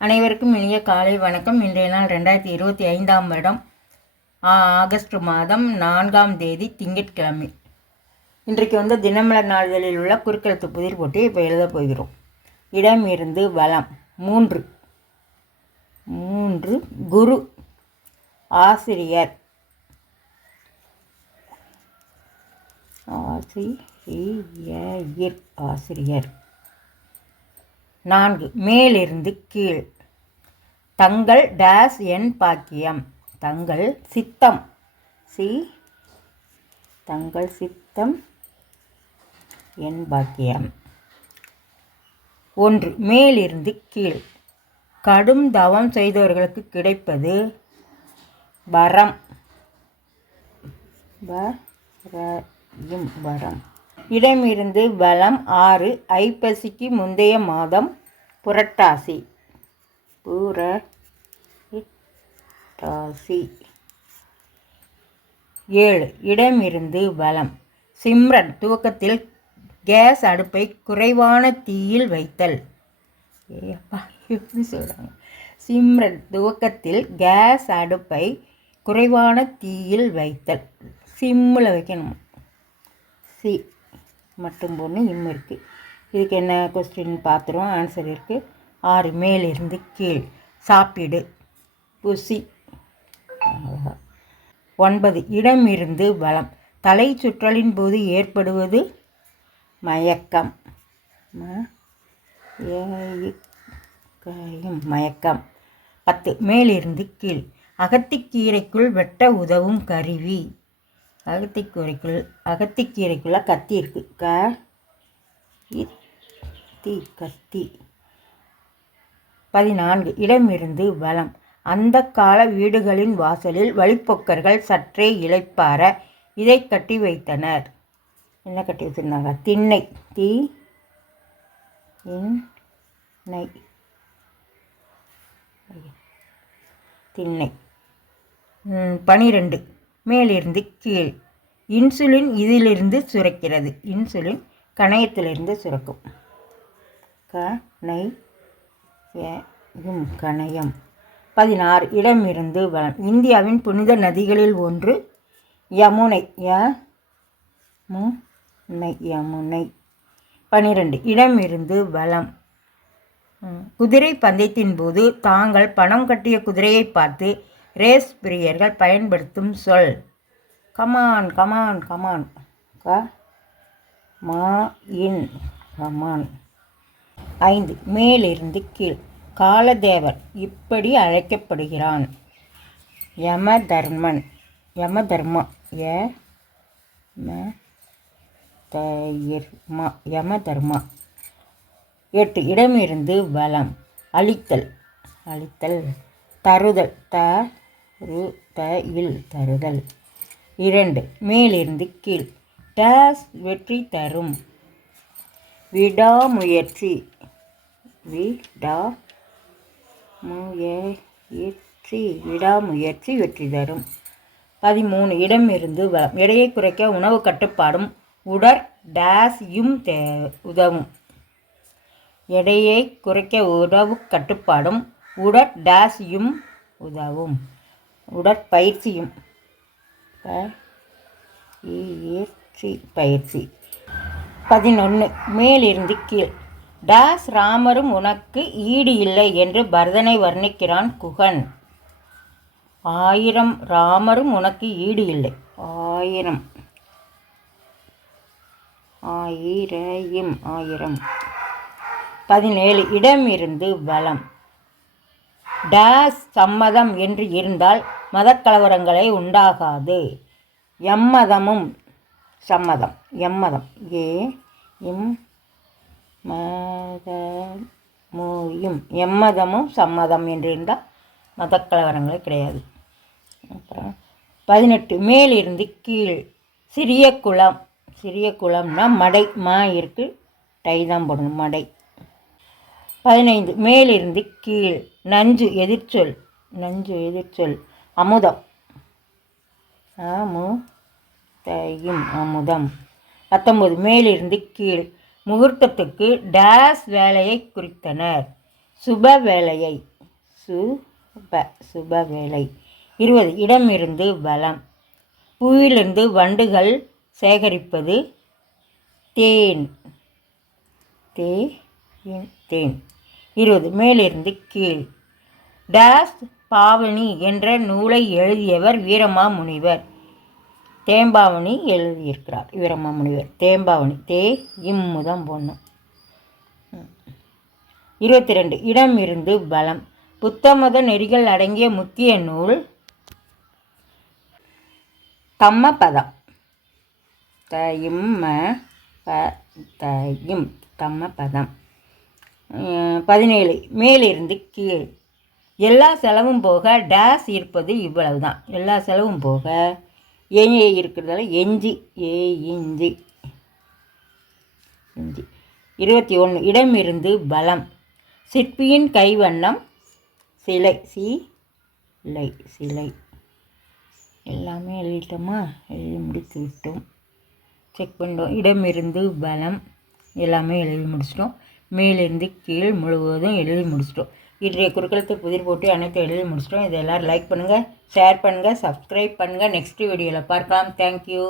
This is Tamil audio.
அனைவருக்கும் இனிய காலை வணக்கம். இன்றைய நாள் 2025ஆம் வருடம் ஆகஸ்ட் மாதம் 4ஆம் தேதி திங்கட்கிழமை. இன்றைக்கு தினமலர் நாளிதழில் உள்ள குறுக்கெழுத்து புதிர் போட்டி இப்போ எழுதப் போகிறோம். இடம் இருந்து வளம் 3 குரு ஆசிரியர் ஆசிரியர் 4 மேலிருந்து கீழ் தங்கள் டேஸ் என் பாக்கியம் தங்கள் சித்தம் தங்கள் சித்தம் என் பாக்கியம். 1 மேலிருந்து கீழ் கடும் தவம் செய்தவர்களுக்கு கிடைப்பது வரம் வரம். இடமிருந்து வலம் 6 ஐப்பசிக்கு முந்தைய மாதம் புரட்டாசி 7 இடமிருந்து வலம் சிம்ரன் துவக்கத்தில் கேஸ் அடுப்பை குறைவான தீயில் வைத்தல். எப்படி சொல்கிறாங்க? சிம்ரன் துவக்கத்தில் கேஸ் அடுப்பை குறைவான தீயில் வைத்தல். சிம்மில் வைக்கணும். சி மட்டும் பொண்ணு இம் இருக்குது. இதுக்கு என்ன கொஸ்டின் பார்த்துருவோம். ஆன்சர் இருக்குது. 6 மேலிருந்து கீழ் சாப்பிடு புசி. 9 இடமிருந்து வலம் தலை சுற்றலின் போது ஏற்படுவது மயக்கம் மயக்கம். 10 மேலிருந்து கீழ் அகத்திக்கீரைக்குள் வெட்ட உதவும் கருவி. அகத்திக்கீரைக்குள்ள கத்தி இருக்கு. கத்தி. 14 இடமிருந்து வலம் அந்த கால வீடுகளின் வாசலில் வழிப்போக்கர்கள் சற்றே இளைப்பார இதை கட்டி வைத்தனர். என்ன கட்டி வச்சிருந்தாங்க? திண்ணை. திண்ணை. 12 மேலிருந்து கீழ் இன்சுலின் இதிலிருந்து சுரக்கிறது. இன்சுலின் கணையத்திலிருந்து சுரக்கும். கணையம். 16 இடமிருந்து வலம் இந்தியாவின் புனித நதிகளில் ஒன்று யமுனை. யமுனை. 12 இடமிருந்து வலம் குதிரை பந்தயத்தின் போது தாங்கள் பணம் கட்டிய குதிரையை பார்த்து ரேஸ் பிரியர்கள் பயன்படுத்தும் சொல் கமான். கமான். கமான். 5 மேலிருந்து கீழ் காலதேவர் இப்படி அழைக்கப்படுகிறான். யமதர்மா. 8 இடமிருந்து வலம் அழித்தல். தருதல். தருதல். 2 மேலிருந்து கீழ் டேஸ் வெற்றி தரும். விடாமுயற்சி. விடாமுயற்சி வெற்றி தரும். 13 இடமிருந்து வலம் எடையை குறைக்க உணவு கட்டுப்பாடும் உடற் டேஸையும் உதவும். எடையை குறைக்க உணவு கட்டுப்பாடும் உடற் டேஸையும் உதவும். உடற்பயிற்சியும். பயிற்சி. 11 மேலிருந்து கீழ் டேஸ் ராமரும் உனக்கு ஈடு இல்லை என்று பரதனை வர்ணிக்கிறான் குகன். 1000 ராமரும் உனக்கு ஈடு இல்லை. 1000. 17 இடமிருந்து வலம் டேஸ் சம்மதம் என்று இருந்தால் மதக்கலவரங்களை உண்டாகாது. எம்மதமும் சம்மதம். எம்மதமும் சம்மதம் என்று இருந்தால் மதக்கலவரங்களே கிடையாது. அப்புறம் 18 மேலிருந்து கீழ் சிறிய குளம். சிறிய குளம்னா மடை. இருக்கு, டை தான் போடணும். மடை. 15 மேலிருந்து கீழ் நஞ்சு எதிர்ச்சொல். அமுதம். அமுதம். 19 மேலிருந்து கீழ் முகூர்த்தத்துக்கு டேஸ் வேலையை குறித்தனர். சுப வேலையை. சுப வேலை. 20 இடமிருந்து பலம். பூவிலிருந்து வண்டுகள் சேகரிப்பது தேன். தேன். 20 மேலிருந்து கீழ். டேஸ் பாவனி என்ற நூலை எழுதியவர் வீரமாமுனிவர். தேம்பாவணி எழுதியிருக்கிறார் வீரமாமுனிவர். தேம்பாவணி இம்முதம் போடணும். 22 இடமிருந்து பலம். புத்தமத நெறிகள் அடங்கிய முக்கிய நூல் தம்மபதம். தம்மபதம். 17 மேலிருந்து கீழ். எல்லா செலவும் போக டேஸ் இருப்பது இவ்வளவு தான். எல்லா செலவும் போக இருக்கிறதால எஞ்சி. 21 இடமிருந்து பலம். சிற்பியின் கைவண்ணம் சிலை. சிலை. எல்லாமே எழுதிட்டோமா? எழுதி முடித்து விட்டோம். செக் பண்ணிட்டோம். இடமிருந்து பலம் எல்லாமே எழுதி முடிச்சிட்டோம். மேலிருந்து கீழ் முழுவதும் எழுதி முடிச்சிட்டோம். இன்றைய குறுக்கெழுத்து புதிர் போட்டு அனைத்தும் எழுதி முடிச்சிட்டோம். இதை எல்லோரும் லைக் பண்ணுங்கள், ஷேர் பண்ணுங்கள், சப்ஸ்கிரைப் பண்ணுங்கள். நெக்ஸ்ட் வீடியோவில் பார்க்கலாம். தேங்க்யூ.